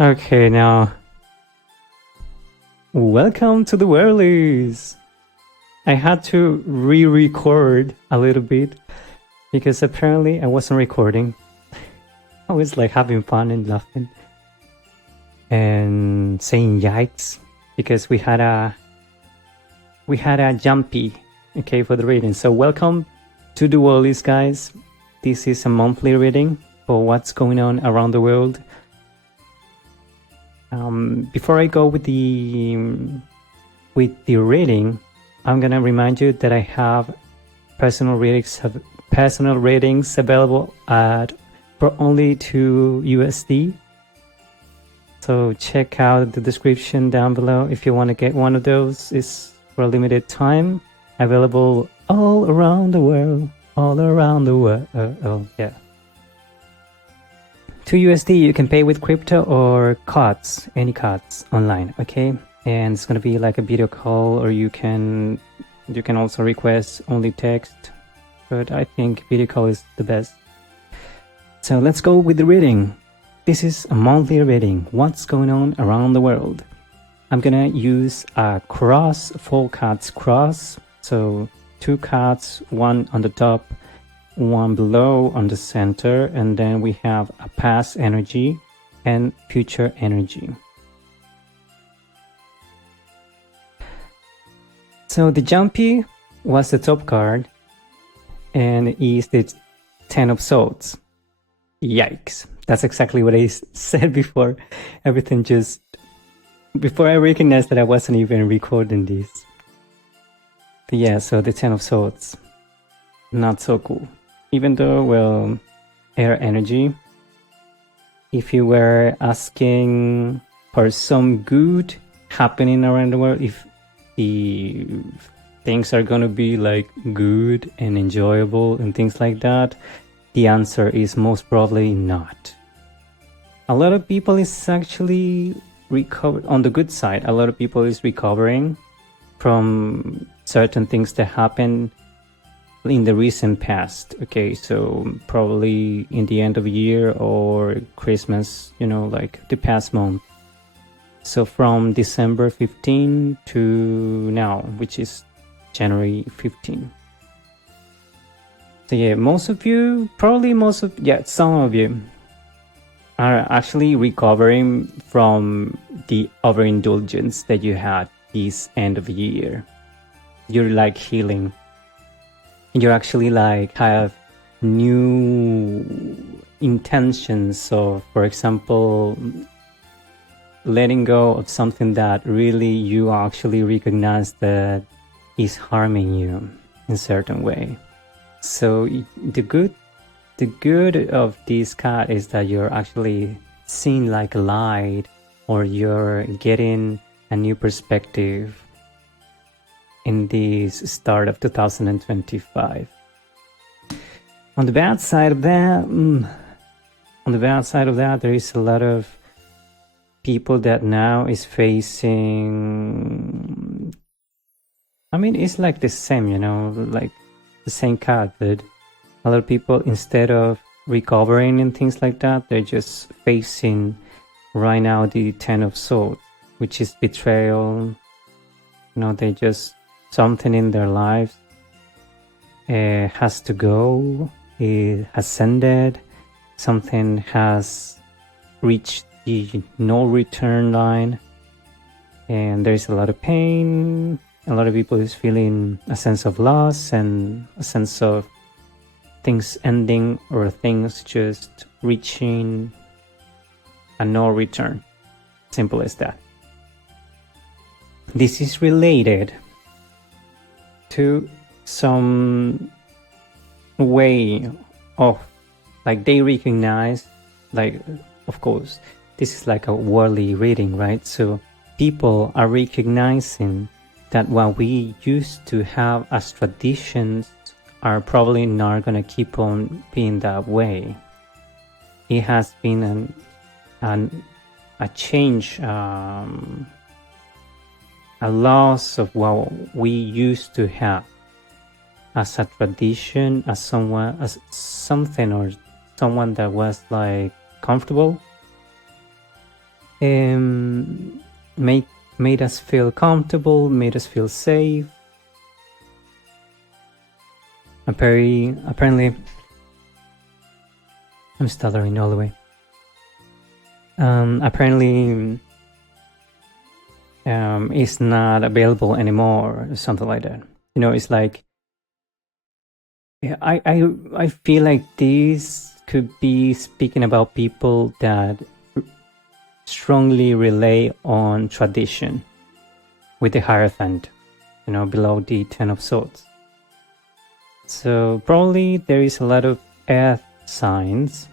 Okay, now welcome to the Whirlies. I had to re-record a little bit because apparently I wasn't recording. I was like having fun and laughing and saying yikes because we had a jumpy for the reading. So welcome to the Whirlies, guys. This is a monthly reading for what's going on around the world. Before I go with the reading, I'm gonna remind you that I have personal ratings available for only $2. So check out the description down below if you want to get one of those. It's for a limited time, available all around the world. Yeah. $2 you can pay with crypto or cards, any cards online, okay? And it's gonna be like a video call, or you can also request only text, but I think video call is the best. So let's go with the reading. This is a monthly reading. What's going on around the world? I'm gonna use a cross, 4 cards cross. So 2 cards, one on the top, one below on the center, and then we have a past energy and future energy. So the jumpy was the top card and is the 10 of swords. Yikes. That's exactly what I said before. Everything just before I recognized that I wasn't even recording this. But yeah, so the 10 of swords, not so cool. Even though, well, air energy, if you were asking for some good happening around the world, if the things are gonna be like good and enjoyable and things like that, the answer is most probably not. A lot of people is actually recovered on the good side. A lot of people is recovering from certain things that happened in the recent past. Okay, so probably in the end of the year or Christmas, like the past month. So from December 15 to now, which is January 15. So yeah, some of you are actually recovering from the overindulgence that you had this end of the year. You're like healing. You're actually like have new intentions of, for example, letting go of something that really you actually recognize that is harming you in a certain way. So the good of this card is that you're actually seeing like a light, or you're getting a new perspective in this start of 2025. On the bad side of that, there is a lot of people that now is facing, it's like the same, like the same card, but a lot of people, instead of recovering and things like that, they're just facing right now the 10 of swords, which is betrayal. They just, something in their lives has to go, it has ended, something has reached the no return line, and there's a lot of pain. A lot of people is feeling a sense of loss and a sense of things ending, or things just reaching a no return. Simple as that. This is related to some way of, like, they recognize, like, of course, this is like a worldly reading, right? So people are recognizing that what we used to have as traditions are probably not going to keep on being that way. It has been a change, a loss of what we used to have as a tradition, as something or someone that was like comfortable. made us feel comfortable, made us feel safe. Apparently, I'm stuttering all the way. Apparently, it's not available anymore, or something like that. It's like, yeah, I feel like this could be speaking about people that strongly rely on tradition with the Hierophant, below the Ten of Swords. So probably there is a lot of earth signs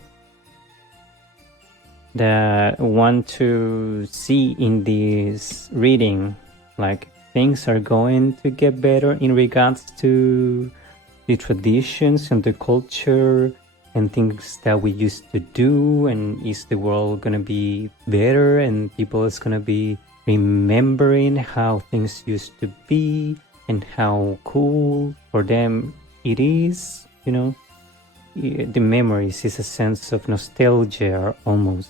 that want to see in this reading, like things are going to get better in regards to the traditions and the culture and things that we used to do, and is the world gonna be better and people is gonna be remembering how things used to be and how cool for them it is. The memories is a sense of nostalgia almost,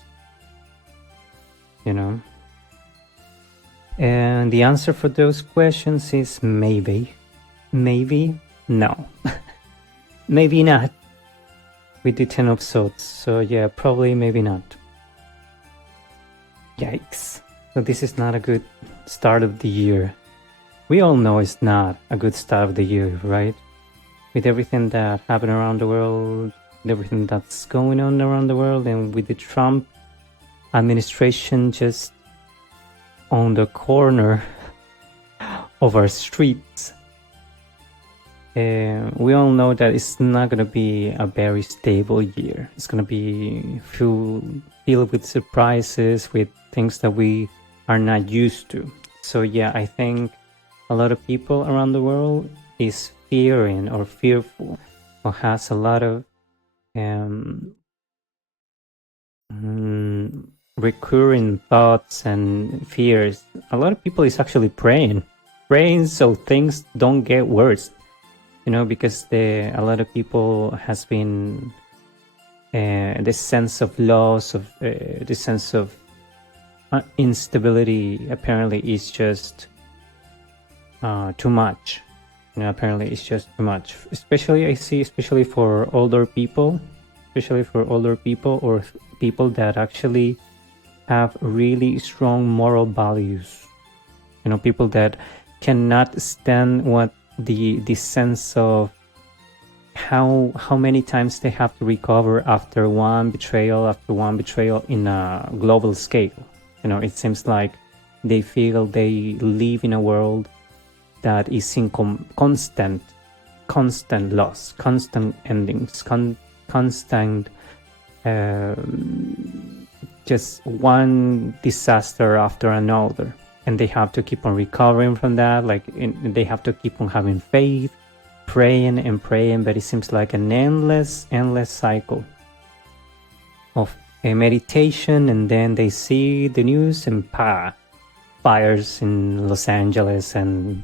and the answer for those questions is maybe no. Maybe not with the Ten of Swords. So yeah, probably maybe not. Yikes. So this is not a good start of the year. We all know it's not a good start of the year, right? With everything that happened around the world, with everything that's going on around the world, and with the Trump administration just on the corner of our streets. We all know that it's not going to be a very stable year. It's going to be filled with surprises, with things that we are not used to. So yeah, I think a lot of people around the world is fearing or fearful, or has a lot of recurring thoughts and fears. A lot of people is actually praying so things don't get worse, because a lot of people has been this sense of loss, of this sense of instability apparently is just too much. Apparently it's just too much. Especially for older people, or people that actually have really strong moral values. People that cannot stand what the sense of how many times they have to recover after one betrayal in a global scale. It seems like they feel they live in a world that is in constant loss, constant endings, constant just one disaster after another, and they have to keep on recovering from that. They have to keep on having faith, praying, but it seems like an endless cycle of a meditation, and then they see the news and fires in Los Angeles, and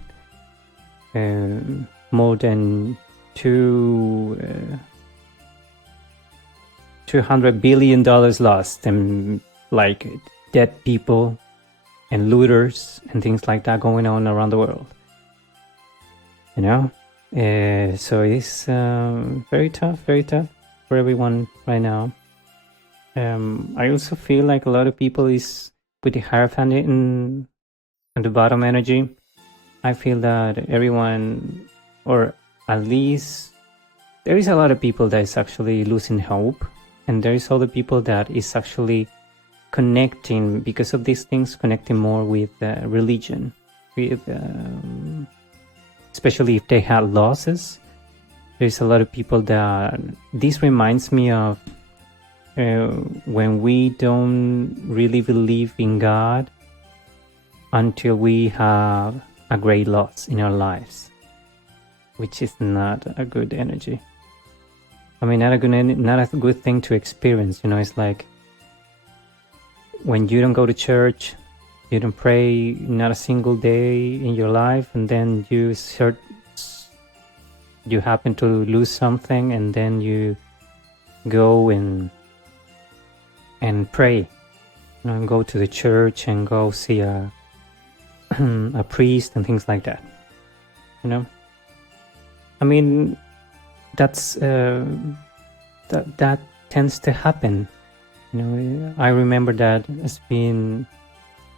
more than $200 billion lost, and like dead people and looters and things like that going on around the world. So it's very tough for everyone right now. I also feel like a lot of people is with the Hierophant in the bottom energy. I feel that everyone, or at least there is a lot of people that is actually losing hope, and there is other people that is actually connecting because of these things, connecting more with religion, with especially if they had losses. There's a lot of people that this reminds me of when we don't really believe in God until we have a great loss in our lives, which is not a good energy. I mean, not a good thing to experience. It's like when you don't go to church, you don't pray not a single day in your life, and then you happen to lose something, and then you go and pray, and go to the church and go see a a priest and things like that. I mean, that's that tends to happen. I remember that as being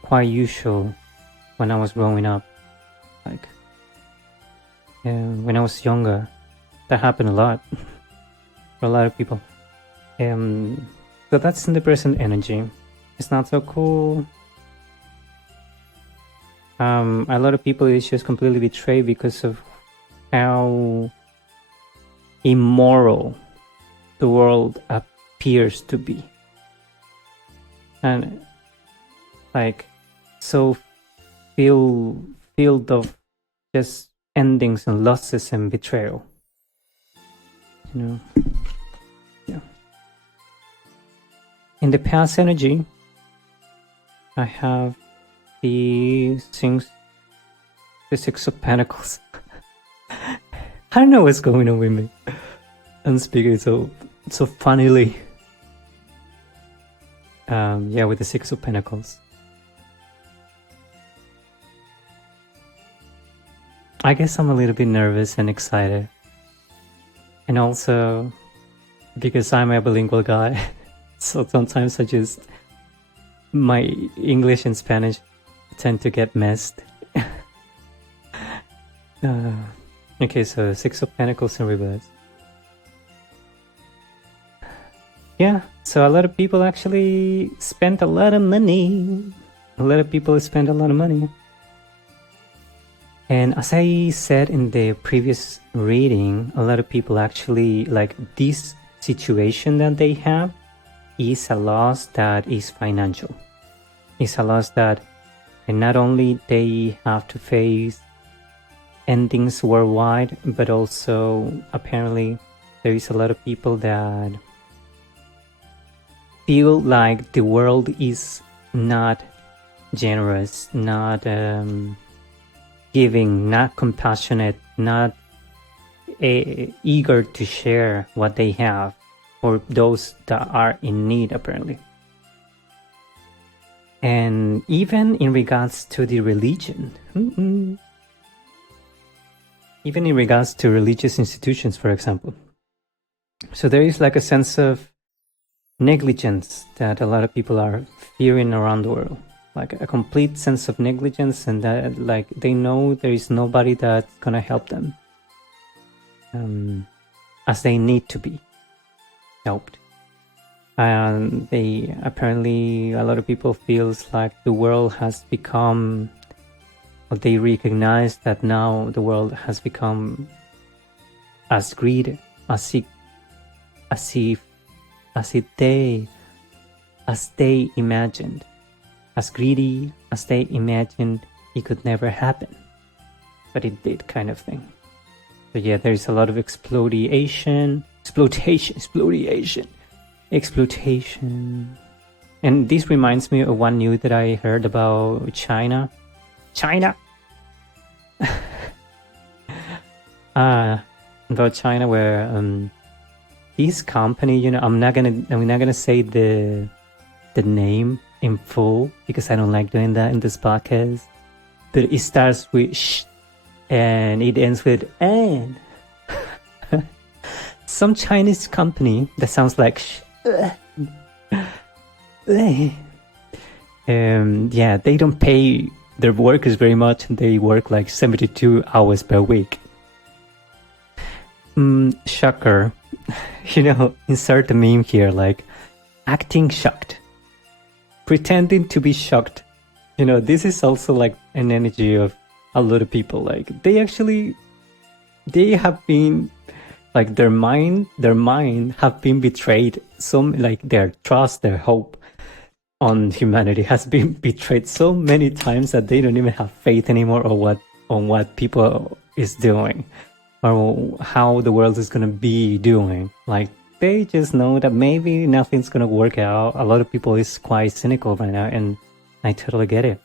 quite usual when I was growing up. Like when I was younger, that happened a lot for a lot of people. So that's in the present energy. It's not so cool. A lot of people is just completely betrayed because of how immoral the world appears to be, and like so filled of just endings and losses and betrayal. Yeah. In the past energy, I have the Six of Pentacles. I don't know what's going on with me. I'm speaking so funnily. Yeah, with the Six of Pentacles. I guess I'm a little bit nervous and excited. And also because I'm a bilingual guy, so sometimes my English and Spanish tend to get messed. Okay, so Six of Pentacles in reverse. Yeah, so a lot of people actually spent a lot of money. A lot of people spend a lot of money. And as I said in the previous reading, a lot of people actually, like, this situation that they have is a loss that is financial. It's a loss that, and not only they have to face endings worldwide, but also apparently there is a lot of people that feel like the world is not generous, not giving, not compassionate, not eager to share what they have for those that are in need, apparently. And even in regards to the religion, even in regards to religious institutions, for example. So there is like a sense of negligence that a lot of people are fearing around the world, like a complete sense of negligence, and that like they know there is nobody that's gonna help them as they need to be helped. And they apparently, a lot of people feels like the world has become, or they recognize that now the world has become as greedy as they imagined, as greedy as they imagined it could never happen, but it did, kind of thing. So yeah, there is a lot of exploitation. And this reminds me of one news that I heard about China. About China, where this company, I'm not gonna say the name in full because I don't like doing that in this podcast. But it starts with sh and it ends with and. Some Chinese company that sounds like sh. Yeah, they don't pay their workers very much. They work like 72 hours per week. Shocker. Insert the meme here, like acting shocked, pretending to be shocked. This is also like an energy of a lot of people. Like they have been, like their mind have been betrayed. Like their trust, their hope on humanity has been betrayed so many times that they don't even have faith anymore on what people is doing or how the world is gonna be doing. Like they just know that maybe nothing's gonna work out. A lot of people is quite cynical right now, and I totally get it.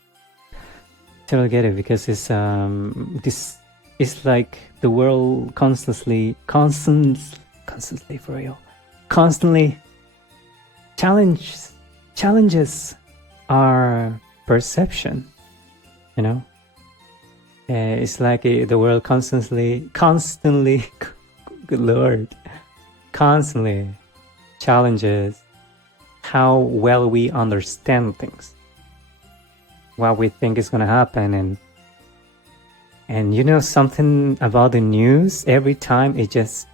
Because it's this is like the world constantly for real, constantly challenges our perception, you know. It's like the world constantly, good Lord, constantly challenges how well we understand things, what we think is going to happen. And you know something about the news, every time it just,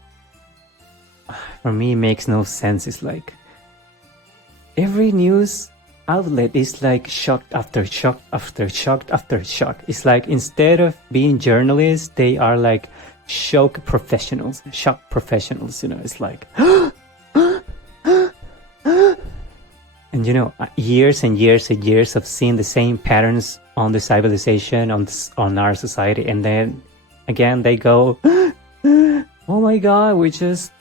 for me, makes no sense. It's like every news outlet is like shock after shock after shock after shock. It's like instead of being journalists, they are like shock professionals, you know. It's like and you know, years and years and years of seeing the same patterns on the civilization, on our society, and then again they go, oh my god, we just,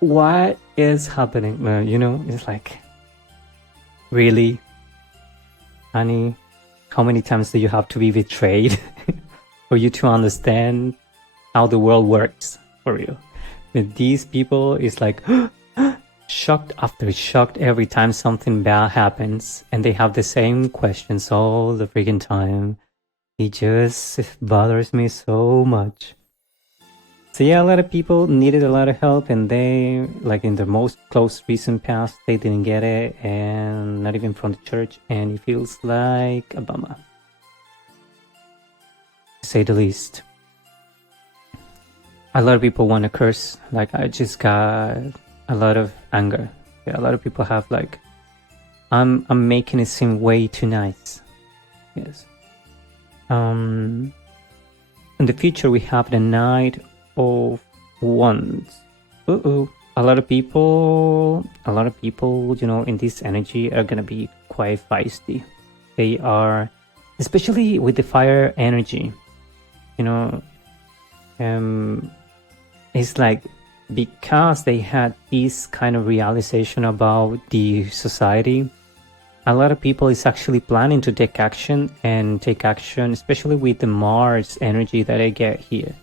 what is happening? You know, it's like, really, honey, how many times do you have to be betrayed for you to understand how the world works for you? With these people, it's like shocked after shocked every time something bad happens, and they have the same questions all the freaking time. It just bothers me so much. So yeah, a lot of people needed a lot of help, and they, like in the most close recent past, they didn't get it, and not even from the church, and it feels like a bummer, to say the least. A lot of people want to curse. Like, I just got a lot of anger. Yeah, a lot of people have like, I'm making it seem way too nice. Yes. In the future, we have the Knight of Wands. A lot of people, you know, in this energy are gonna be quite feisty. They are, especially with the fire energy, you know, it's like, because they had this kind of realization about the society, a lot of people is actually planning to take action, especially with the Mars energy that I get here,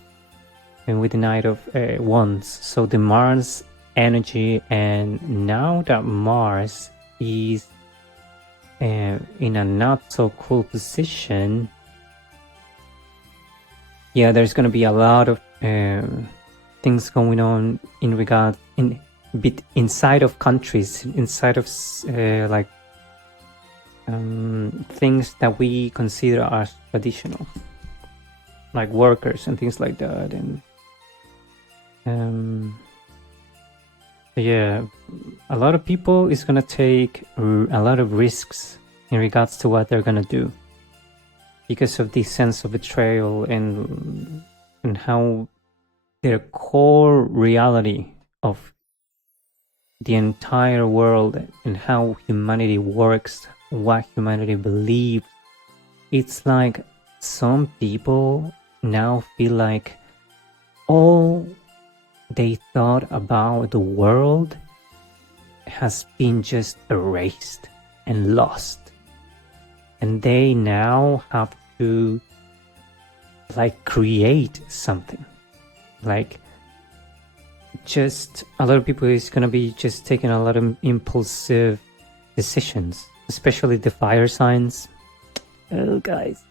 and with the Knight of Wands. So the Mars energy, and now that Mars is in a not so cool position, yeah, there's going to be a lot of things going on in regard inside of countries, inside of like things that we consider as traditional, like workers and things like that. And yeah, a lot of people is gonna take a lot of risks in regards to what they're gonna do, because of this sense of betrayal and how their core reality of the entire world and how humanity works, what humanity believes. It's like some people now feel like all they thought about the world has been just erased and lost, and they now have to like create something. Like, just a lot of people is gonna be just taking a lot of impulsive decisions, especially the fire signs. Oh, guys,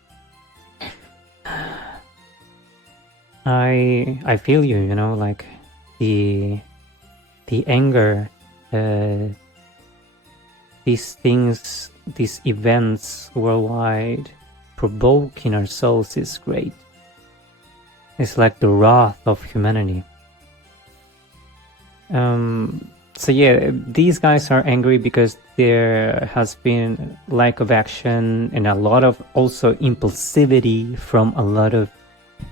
I feel you. You know, like the anger, these things, these events worldwide provoke in our souls is great. It's like the wrath of humanity. So yeah, these guys are angry because there has been lack of action and a lot of also impulsivity from a lot of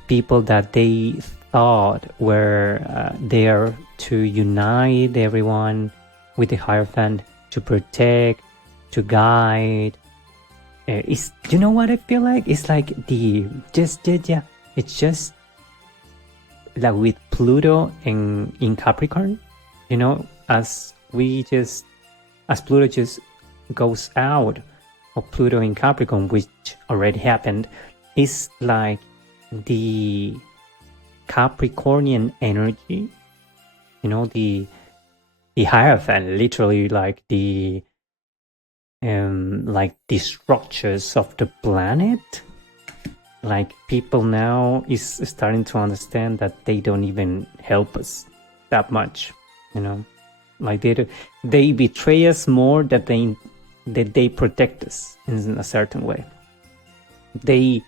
people that they thought were there to unite everyone with the Hierophant, to protect, to guide. It's, you know what I feel like? It's like it's just like with Pluto in Capricorn, you know, as Pluto just goes out of Pluto in Capricorn, which already happened, it's like the Capricornian energy, you know, the Hierophant, literally like the like the structures of the planet. Like people now is starting to understand that they don't even help us that much, you know. Like they betray us more than they protect us in a certain way. They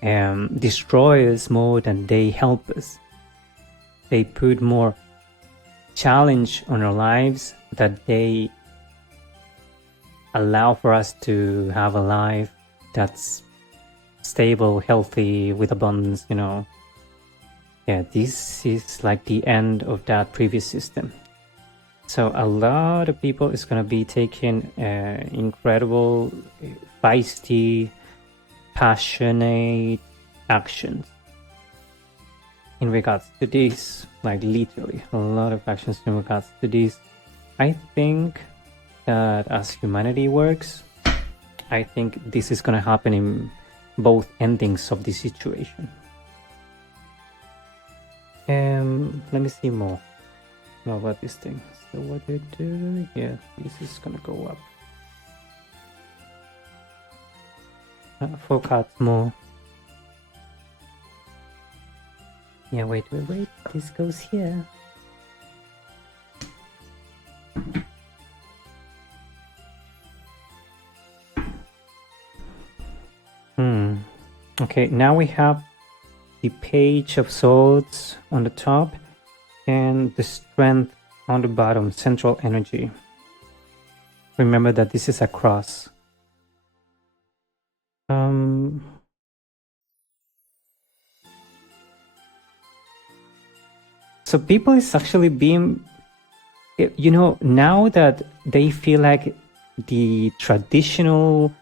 destroy us more than they help us. They put more challenge on our lives that they allow for us to have a life that's stable, healthy, with abundance, you know. Yeah, this is like the end of that previous system. So a lot of people is going to be taking incredible, feisty, passionate actions in regards to this, like literally a lot of actions in regards to this. I think that as humanity works, I think this is going to happen in both endings of the situation. Let me see more about this thing. So what do? Yeah, this is gonna go up. 4 cards more. Yeah, wait. This goes here. Okay, now we have the Page of Swords on the top and the Strength on the bottom, central energy. Remember that this is a cross. So people is actually being, you know, now that they feel like the traditional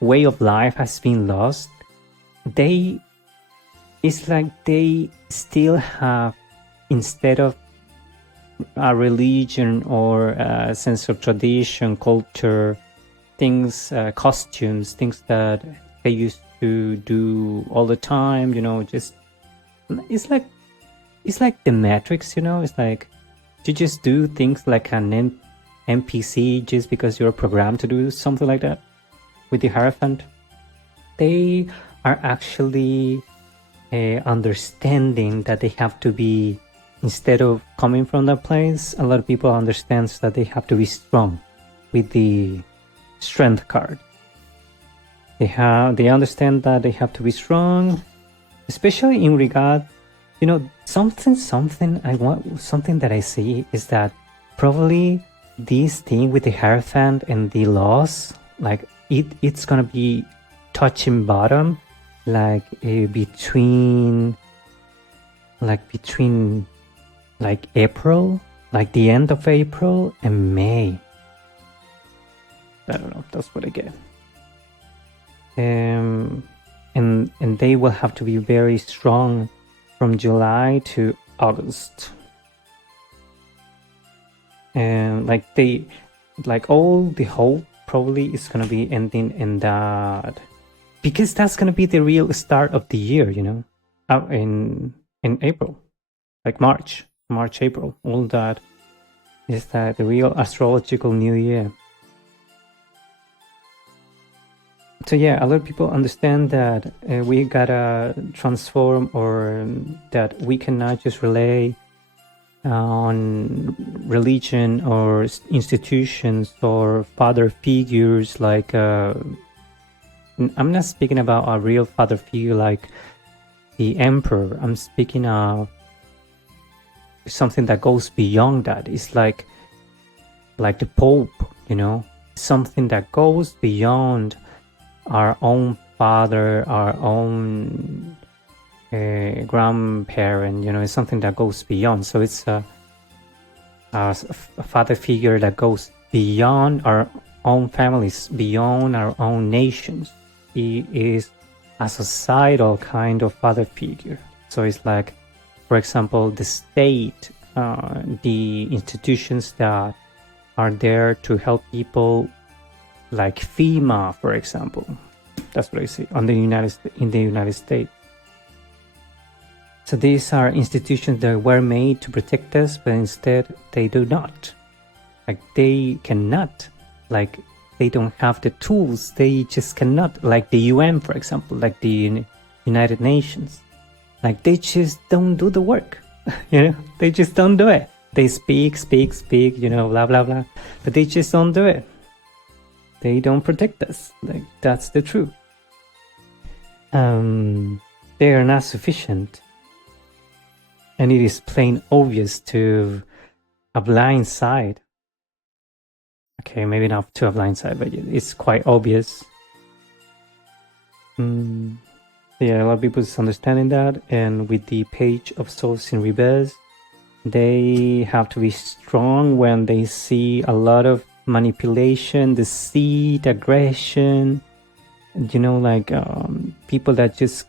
way of life has been lost, it's like they still have, instead of a religion or a sense of tradition, culture, things, costumes, things that they used to do all the time, you know, just, it's like the Matrix, you know. It's like you just do things like an NPC just because you're programmed to do something like that. With the Hierophant, they are actually understanding that they have to be, instead of coming from that place, a lot of people understands that they have to be strong with the Strength card. They understand that they have to be strong, especially in regard, you know, something that I see is that probably this thing with the Hierophant and the loss, like it's gonna be touching bottom, like between April, like the end of April and May. I don't know, that's what I get. And they will have to be very strong from July to August. And all the hope probably is gonna be ending in that, because that's gonna be the real start of the year, you know, out in April, like March, April, all that is that the real astrological new year. So yeah, a lot of people understand that we gotta transform, or that we cannot just rely on religion or institutions or father figures. Like I'm not speaking about a real father figure like the emperor. I'm speaking of something that goes beyond that. It's like the Pope, you know, something that goes beyond our own father, our own grandparent, you know. It's something that goes beyond. So it's a father figure that goes beyond our own families, beyond our own nations. He is a societal kind of father figure. So it's like, for example, the state, the institutions that are there to help people, like FEMA, for example. That's what I see in the United States. So these are institutions that were made to protect us, but instead they do not. Like they cannot, like they don't have the tools. They just cannot, like the UN, for example, like the United Nations. Like they just don't do the work. They just don't do it. They speak, blah, blah, blah. But they just don't do it. They don't protect us. Like, that's the truth. They are not sufficient. And it is plain obvious to a blind side. Okay, maybe not to a blind side, but it's quite obvious. Yeah, a lot of people is understanding that. And with the Page of Swords in reverse, they have to be strong when they see a lot of manipulation, deceit, aggression, people that just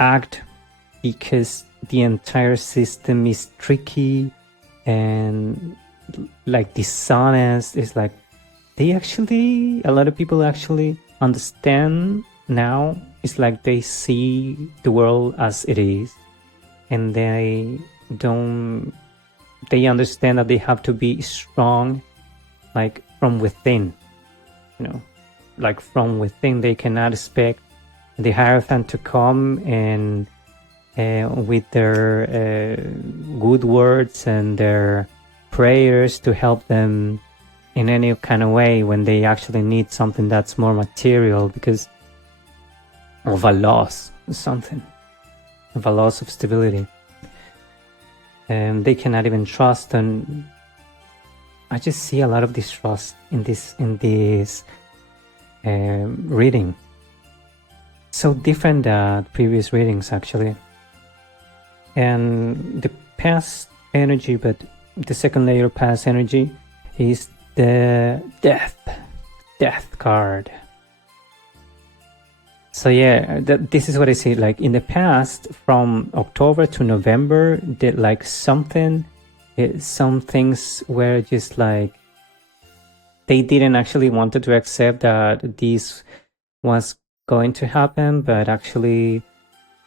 act because the entire system is tricky and like dishonest. It's like a lot of people actually understand now. It's like they see the world as it is, and they understand that they have to be strong, like from within, like from within. They cannot expect the Hierophant to come and with their good words and their prayers to help them in any kind of way when they actually need something that's more material because of a loss of something, of a loss of stability. And they cannot even trust, and I just see a lot of distrust in this reading. So different than previous readings actually. And the past energy, but the second layer of past energy is the death card. So yeah, this is what I see. Like in the past, from October to November, some things were just like they didn't actually wanted to accept that this was going to happen, but actually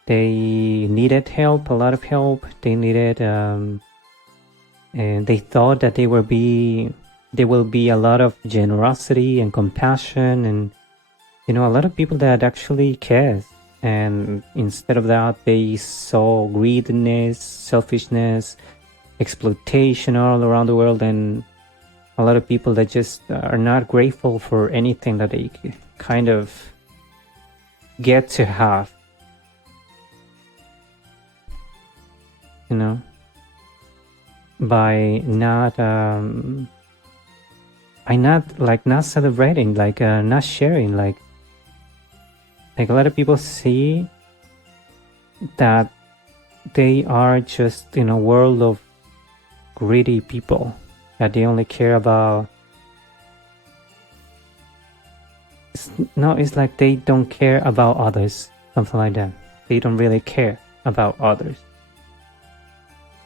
they needed help, a lot of help. They needed, and they thought that there will be a lot of generosity and compassion and a lot of people that actually cares. And instead of that, they saw greediness, selfishness, exploitation all around the world, and a lot of people that just are not grateful for anything that they kind of get to have, by not celebrating, not sharing, like a lot of people see that they are just in a world of greedy people, that they only care about. It's like they don't care about others, something like that. They don't really care about others.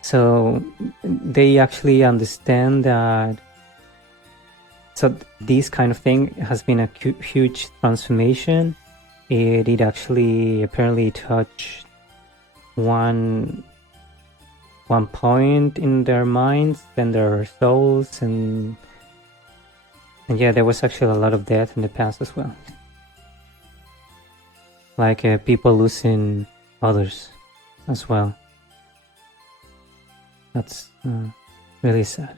So they actually understand that. So this kind of thing has been a huge transformation. It actually apparently touched one point in their minds and their souls, and yeah, there was actually a lot of death in the past as well, like people losing others as well. That's really sad.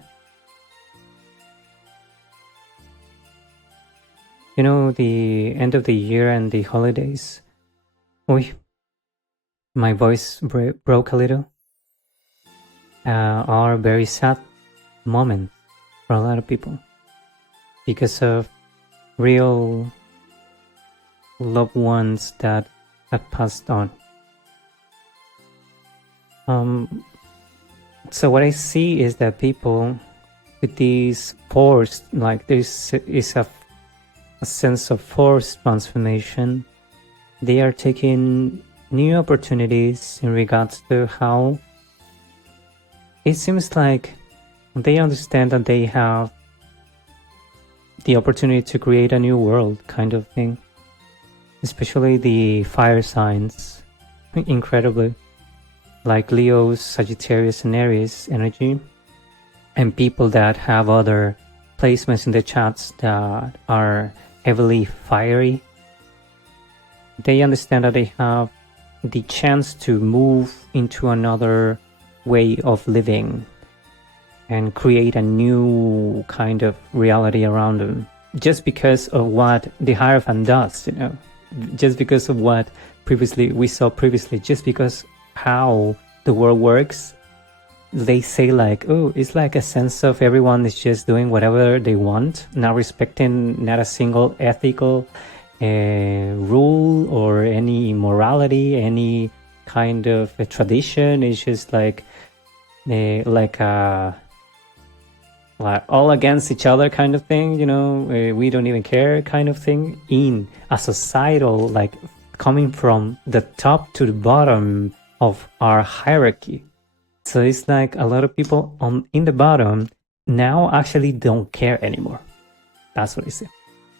The end of the year and the holidays. My voice broke a little. Are very sad moments for a lot of people because of real loved ones that have passed on. So what I see is that people with these forced, like this is a sense of forced transformation. They are taking new opportunities in regards to how it seems like they understand that they have the opportunity to create a new world kind of thing, especially the fire signs, incredibly, like Leo's, Sagittarius and Aries energy, and people that have other placements in the chats that are heavily fiery, they understand that they have the chance to move into another way of living and create a new kind of reality around them, just because of what the Hierophant does, just because of what we saw previously, just because how the world works. They say like, oh, it's like a sense of everyone is just doing whatever they want, not respecting not a single ethical rule or any morality, any kind of a tradition. It's just like all against each other kind of thing, we don't even care kind of thing, in a societal, like coming from the top to the bottom of our hierarchy. So it's like a lot of people in the bottom now actually don't care anymore. That's what I say.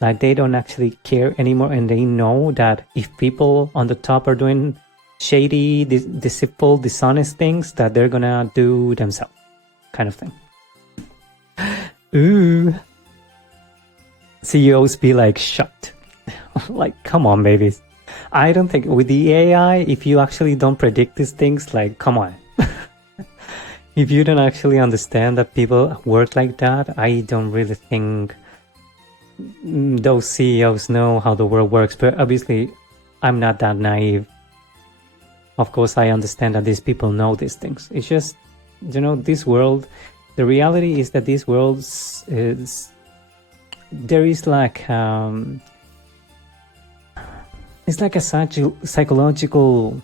Like they don't actually care anymore, and they know that if people on the top are doing shady, deceitful, dishonest things, that they're gonna do themselves, kind of thing. Ooh. CEOs be like, shut. Like, come on, babies. I don't think with the AI, if you actually don't predict these things, like, come on. If you don't actually understand that people work like that, I don't really think those CEOs know how the world works. But obviously, I'm not that naive. Of course, I understand that these people know these things. It's just, this world, the reality is that this world there is like, it's like a psychological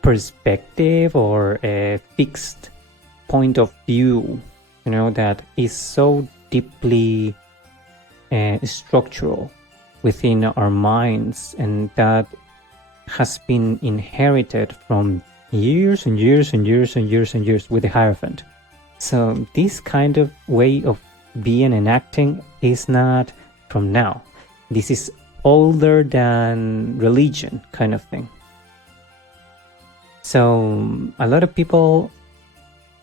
perspective or a fixed point of view, that is so deeply structural within our minds, and that has been inherited from years and years and years and years and years with the Hierophant. So this kind of way of being and acting is not from now. This is older than religion, kind of thing. So a lot of people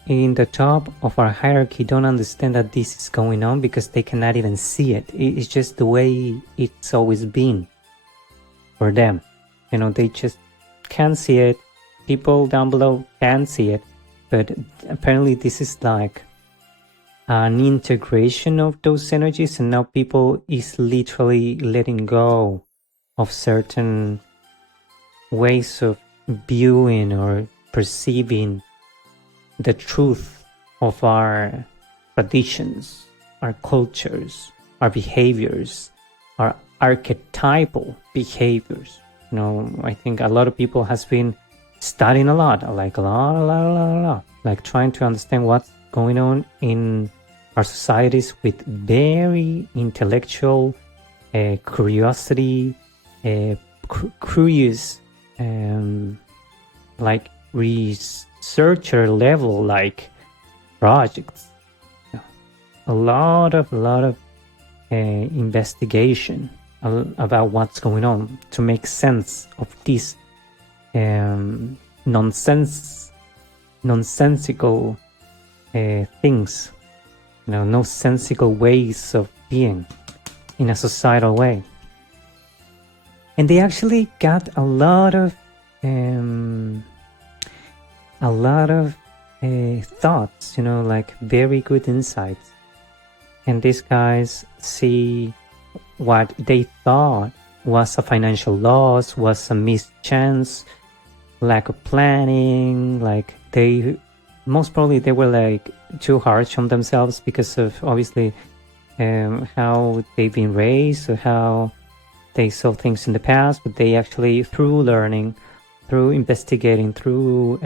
in the top of our hierarchy don't understand that this is going on because they cannot even see it. It's just the way it's always been for them. They just can't see it. People down below can see it. But apparently this is like an integration of those energies, and now people is literally letting go of certain ways of viewing or perceiving the truth of our traditions, our cultures, our behaviors, our archetypal behaviors. I think a lot of people has been studying a lot, like trying to understand what's going on in our societies with very intellectual curiosity, curious, like researcher level, like projects. A lot of investigation about what's going on to make sense of these nonsensical things, nonsensical ways of being in a societal way. And they actually got a lot of thoughts, like very good insights. And these guys see what they thought was a financial loss, was a missed chance, lack of planning. Like most probably they were like too harsh on themselves because of obviously how they've been raised or how they saw things in the past. But they actually, through learning, through investigating, through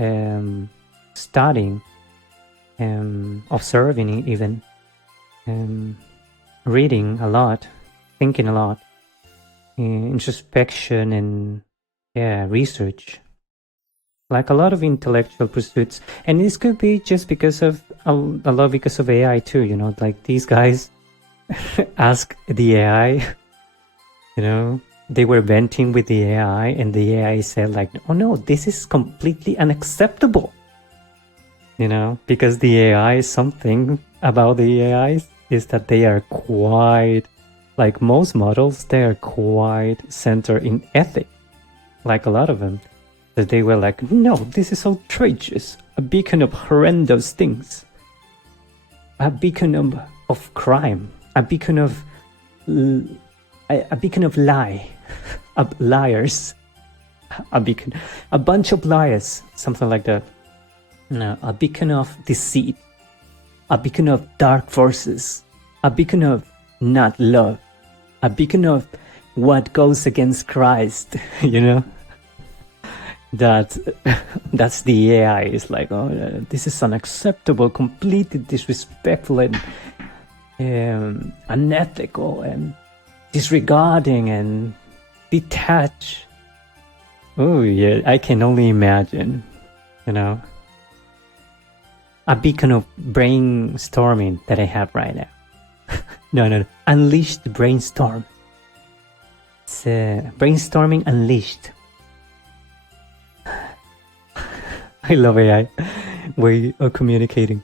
studying, observing even, reading a lot, thinking a lot, introspection and research, like a lot of intellectual pursuits. And this could be just because of a lot because of AI too, like these guys ask the AI, they were venting with the AI, and the AI said like, oh no, this is completely unacceptable, because the AI is something about the AIs is that they are quite, like most models, they are quite centered in ethic, like a lot of them. That they were like, no, this is outrageous, a beacon of horrendous things, a beacon of crime, a beacon of lie, of liars, a bunch of liars, something like that. No, a beacon of deceit, a beacon of dark forces, a beacon of not love, a beacon of what goes against Christ, you know? That's the AI. It's like, oh, this is unacceptable, completely disrespectful and unethical and disregarding and detached. Oh yeah, I can only imagine, you know, a beacon of brainstorming that I have right now. No, unleashed brainstorm. It's brainstorming unleashed. I love AI way of communicating.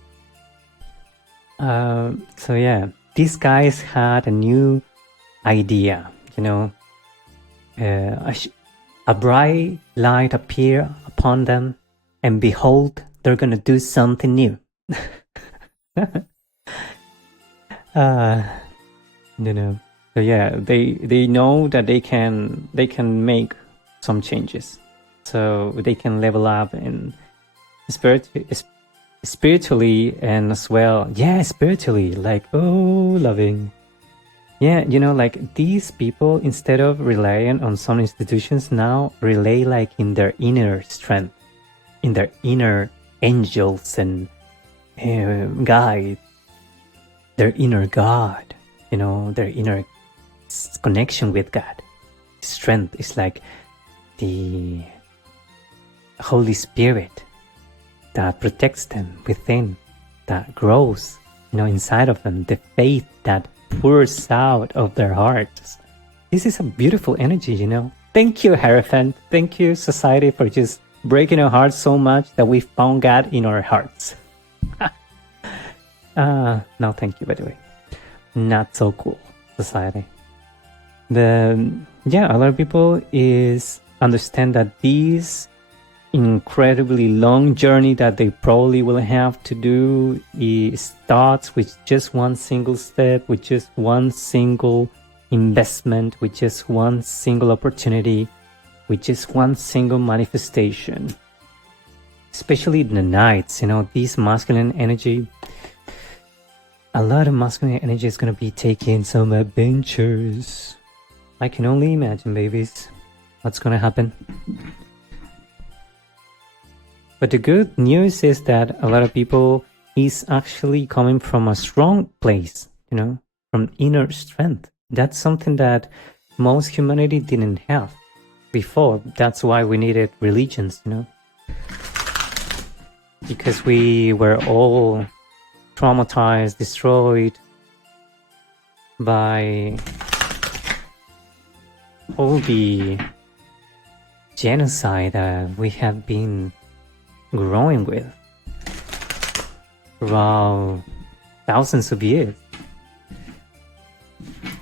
So yeah, these guys had a new idea, you know. A bright light appeared upon them, and behold, they're gonna do something new. You know. So yeah, they know that they can make some changes, so they can level up and spiritually and as well. Yeah, spiritually, like, oh, loving. Yeah, you know, like these people, instead of relying on some institutions, now rely like in their inner strength, in their inner angels and guide, their inner God, you know, their inner connection with God. Strength is like the Holy Spirit that protects them within, that grows, you know, inside of them, the faith that pours out of their hearts. This is a beautiful energy, you know. Thank you, Hierophant. Thank you, society, for just breaking our hearts so much that we found God in our hearts. No, thank you, by the way. Not so cool, society. Yeah, a lot of people understand that these incredibly long journey that they probably will have to do starts with just one single step, with just one single investment, with just one single opportunity, with just one single manifestation. Especially in the nights, you know, this masculine energy, a lot of masculine energy is going to be taking some adventures. I can only imagine, babies, what's going to happen. But the good news is that a lot of people is actually coming from a strong place, you know, from inner strength. That's something that most humanity didn't have before. That's why we needed religions, you know, because we were all traumatized, destroyed by all the genocide that we have been growing with throughout thousands of years.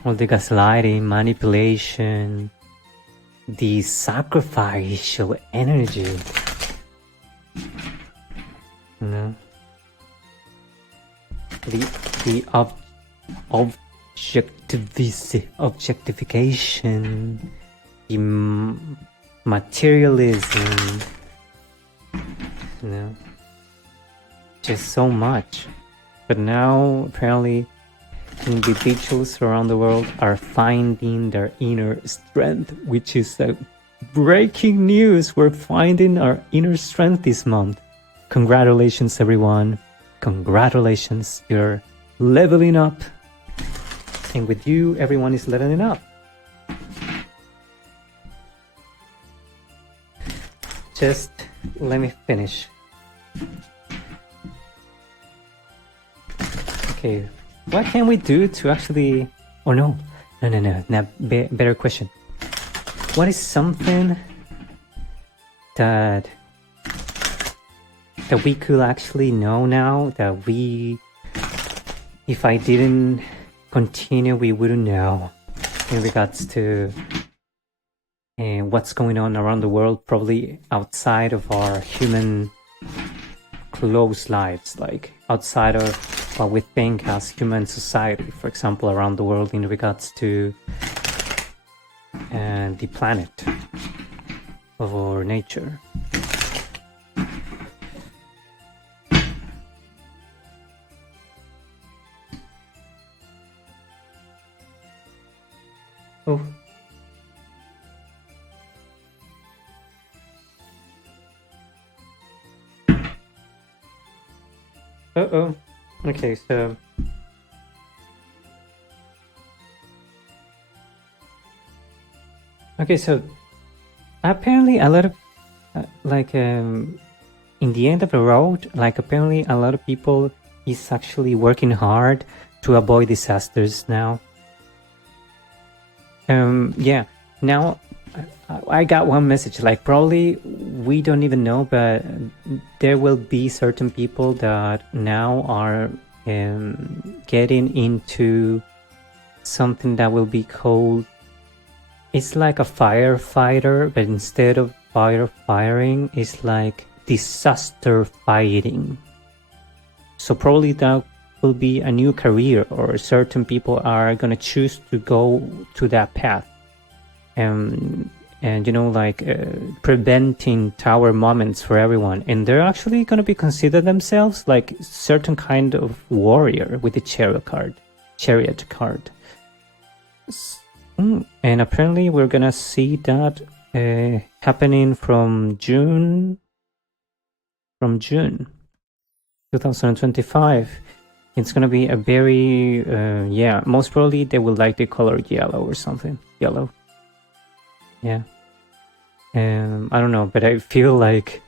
All the gaslighting, manipulation, the sacrificial energy, you know, the objectification, the materialism, you know, just so much. But now apparently individuals around the world are finding their inner strength, which is breaking news. We're finding our inner strength this month. Congratulations, everyone. Congratulations, you're leveling up, and with you everyone is leveling up. Just let me finish. Okay, what can we do to actually... Oh no. Now, better question. What is something that we could actually know now that we if I didn't continue, we wouldn't know in regards to what's going on around the world, probably outside of our human close lives, like outside of what we think as human society, for example, around the world in regards to the planet or nature. Oh. Uh-oh. Okay, so apparently a lot of in the end of the road, like apparently a lot of people is actually working hard to avoid disasters now. Yeah, now I got one message, like probably we don't even know, but there will be certain people that now are getting into something that will be called, it's like a firefighter, but instead of firefighting, it's like disaster fighting. So probably that will be a new career, or certain people are gonna choose to go to that path. And preventing tower moments for everyone, and they're actually going to be consider themselves like certain kind of warrior with the chariot card. And apparently we're gonna see that happening from June 2025. It's gonna be a very most probably they will like the color yellow or something. Yellow. Yeah. I don't know, but I feel like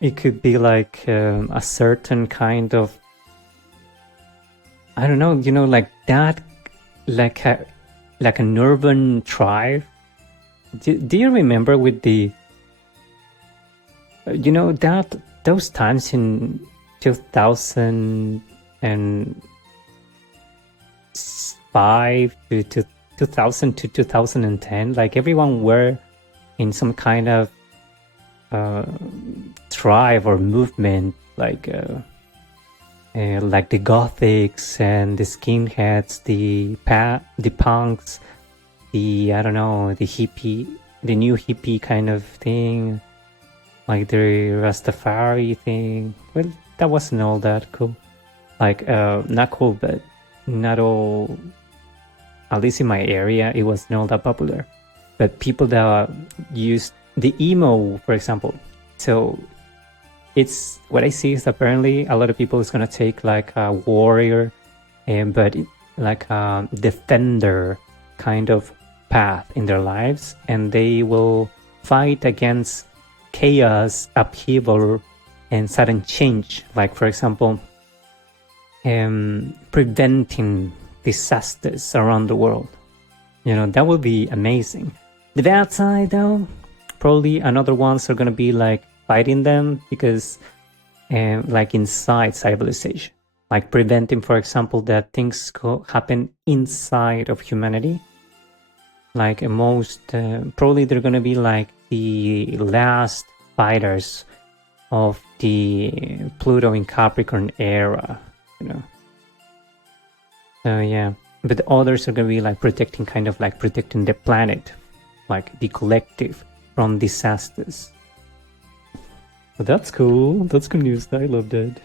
it could be like a certain kind of, I don't know, like that, like an urban tribe. Do you remember with the, that those times in 2005 to 2000 to 2010, like everyone were in some kind of tribe or movement, like the gothics and the skinheads, the punks, the new hippie kind of thing, like the Rastafari thing. Well, that wasn't all that cool. Like not cool, but not all. At least in my area, it was not that popular. But people that used the emo, for example. So it's what I see is apparently a lot of people is gonna take like a warrior, but like a defender kind of path in their lives, and they will fight against chaos, upheaval, and sudden change. Like for example, preventing disasters around the world. That would be amazing. The bad side, though, probably another ones are gonna be like fighting them because, like inside civilization, like preventing, for example, that things happen inside of humanity. Like most, probably they're gonna be like the last fighters of the Pluto in Capricorn era, So yeah, but the others are gonna be like protecting the planet, like the collective from disasters. But that's cool. That's good news. I love that.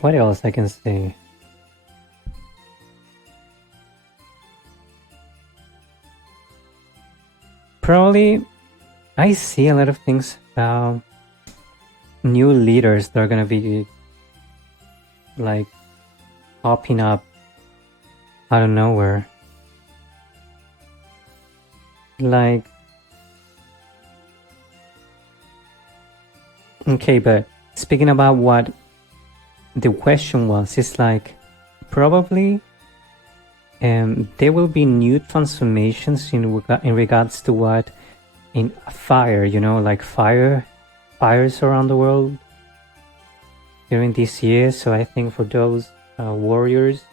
What else I can say? Probably, I see a lot of things about new leaders that are gonna be like popping up out of nowhere. Like, okay, but speaking about what the question was, it's like probably there will be new transformations in regards to what in fire, like fires around the world. during this year. So I think for those warriors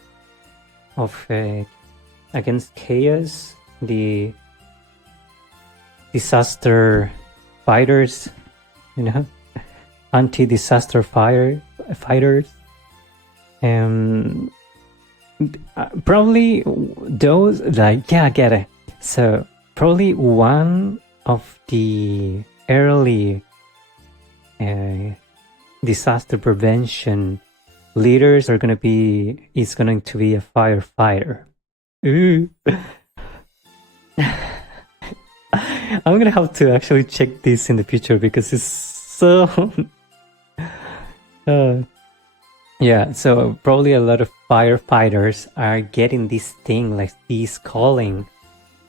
of against chaos, the disaster fighters, you know, anti-disaster fighters, probably those, like, yeah, I get it. So probably one of the early disaster prevention leaders is going to be a firefighter. Ooh. I'm gonna have to actually check this in the future because it's so yeah, so probably a lot of firefighters are getting this thing, like this calling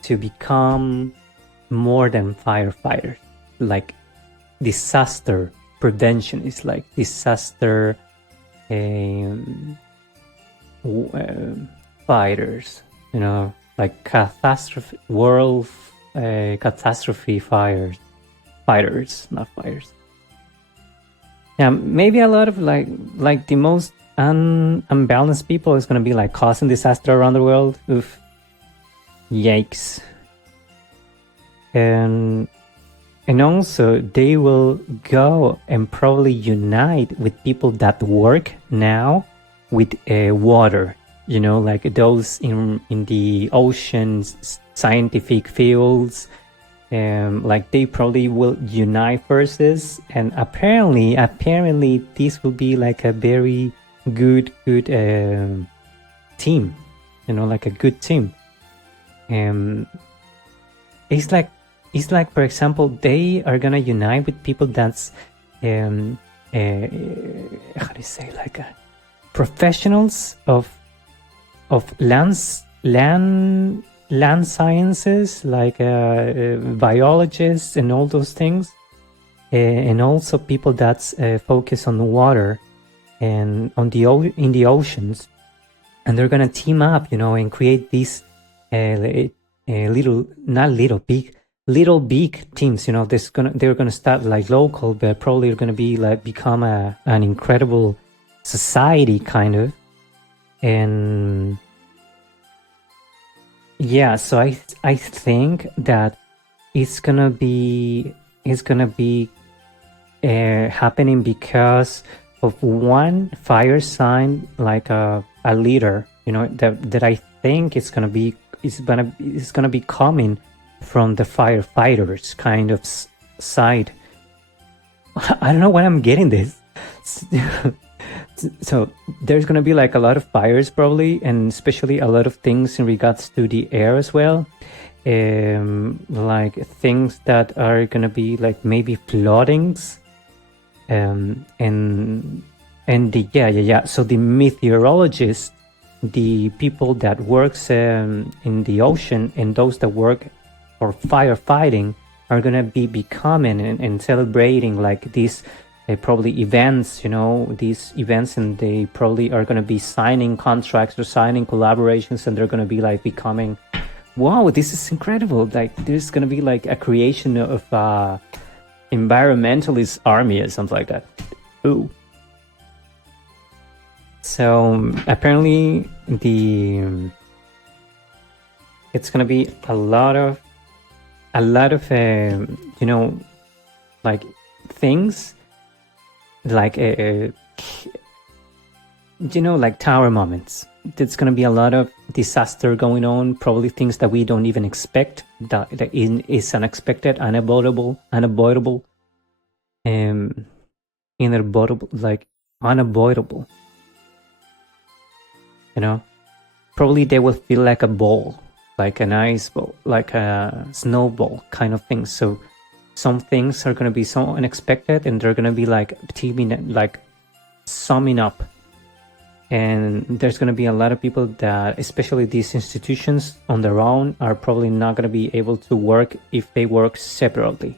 to become more than firefighters, like disaster prevention is like disaster fighters, you know, like catastrophe world catastrophe fighters, not fires. Yeah, maybe a lot of like the most unbalanced people is gonna be like causing disaster around the world. Oof, yikes. And also they will go and probably unite with people that work now with water, you know, like those in the oceans, scientific fields, like they probably will unite forces, and apparently this will be like a very good team, you know, like a good team. It's like, for example, they are gonna unite with people that's how do you say, like professionals of land sciences, like biologists and all those things, and also people that's focus on the water and on in the oceans, and they're gonna team up, you know, and create these little big teams, you know. They're gonna start like local, but probably are gonna be like become an incredible society kind of. And yeah, so I think that it's gonna be happening because of one fire sign, like a leader, you know, that I think it's gonna be coming from the firefighters kind of side. I don't know when I'm getting this. So there's going to be like a lot of fires probably, and especially a lot of things in regards to the air as well, like things that are going to be like maybe floodings, and so the meteorologists, the people that works in the ocean, and those that work for firefighting are going to be becoming and celebrating like these probably events, you know, these events, and they probably are going to be signing contracts or signing collaborations, and they're going to be like becoming, wow, this is incredible. Like there's going to be like a creation of environmentalist army or something like that. Ooh. So apparently it's going to be a lot of you know, like things like you know, like tower moments. There's going to be a lot of disaster going on, probably things that we don't even expect, that is unexpected, unavoidable, like unavoidable, you know. Probably they will feel like a ball, like an ice ball, like a snowball kind of thing. So some things are going to be so unexpected, and they're going to be like teaming, like summing up. And there's going to be a lot of people that, especially these institutions on their own, are probably not going to be able to work if they work separately.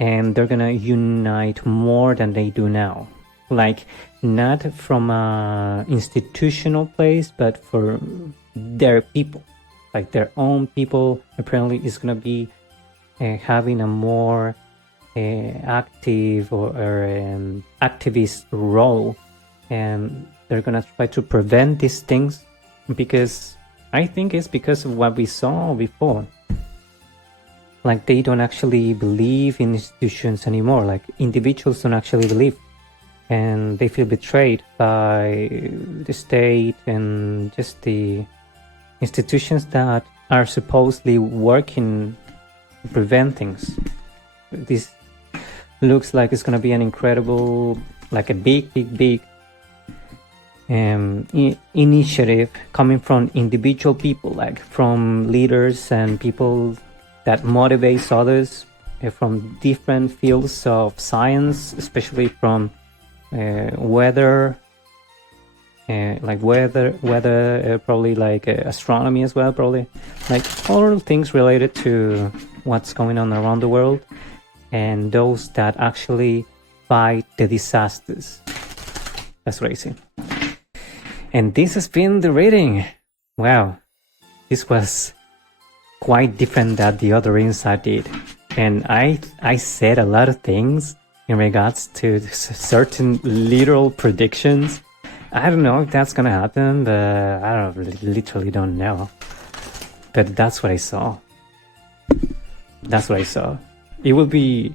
And they're going to unite more than they do now. Like not from a institutional place, but for their people, like their own people. Apparently is going to be having a more active or activist role, and they're gonna try to prevent these things, because I think it's because of what we saw before. Like, they don't actually believe in institutions anymore. Like, individuals don't actually believe, and they feel betrayed by the state and just the institutions that are supposedly working to prevent things. This looks like it's going to be an incredible, like a big initiative coming from individual people, like from leaders and people that motivates others from different fields of science, especially from weather, probably like astronomy as well, probably like all things related to what's going on around the world, and those that actually fight the disasters. That's what I see. And this has been the reading. Wow, this was quite different than the other readings I did, and I said a lot of things in regards to certain literal predictions. I don't know if that's gonna happen, but I literally don't know. But that's what I saw. That's what I saw. It will be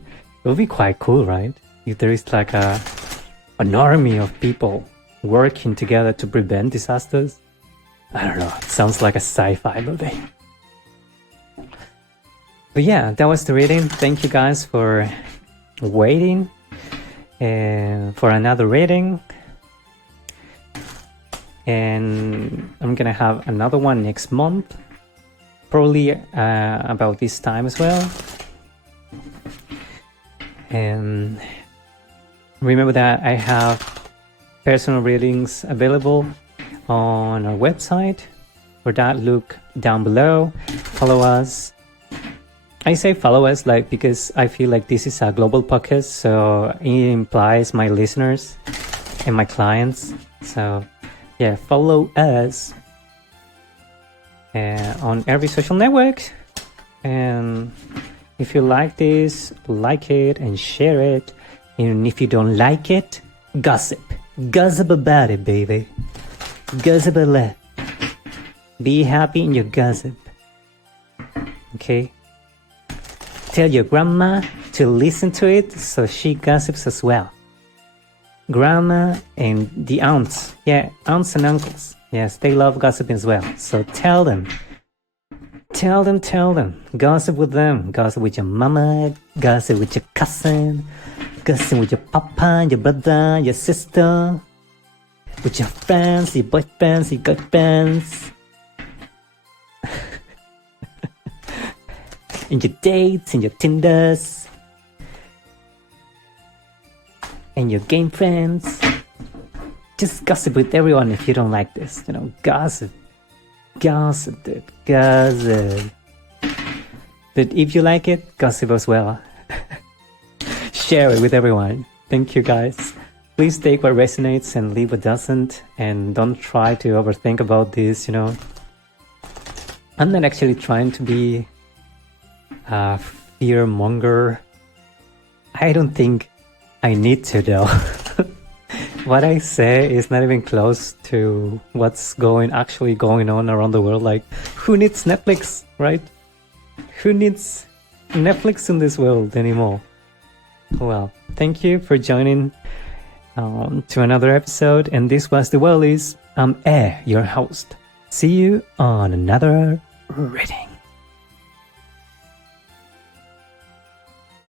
quite cool, right? If there is like an army of people working together to prevent disasters. I don't know. It sounds like a sci-fi movie. But yeah, that was the reading. Thank you guys for waiting for another reading. And I'm gonna have another one next month, probably about this time as well. And remember that I have personal readings available on our website. For that, look down below. Follow us. I say follow us like because I feel like this is a global podcast, so it implies my listeners and my clients. So yeah, follow us on every social network. And if you like this, like it and share it. And if you don't like it, gossip. Gossip about it, baby. Gossip a lot. Be happy in your gossip. Okay? Tell your grandma to listen to it so she gossips as well. Grandma and the aunts. Yeah, aunts and uncles. Yes, they love gossiping as well. So tell them. Tell them. Gossip with them. Gossip with your mama. Gossip with your cousin. Gossip with your papa, your brother, your sister. With your friends, your boyfriends, your girlfriends. In your dates, in your Tinders. And your game friends. Just gossip with everyone if you don't like this. You know, gossip. Gossip, dude. Gossip. But if you like it, gossip as well. Share it with everyone. Thank you, guys. Please take what resonates and leave what doesn't. And don't try to overthink about this, you know. I'm not actually trying to be a fear monger. I don't think I need to, though. What I say is not even close to what's actually going on around the world. Like, who needs Netflix, right? Who needs Netflix in this world anymore? Well, thank you for joining to another episode. And this was The Wellies. I'm your host. See you on another reading.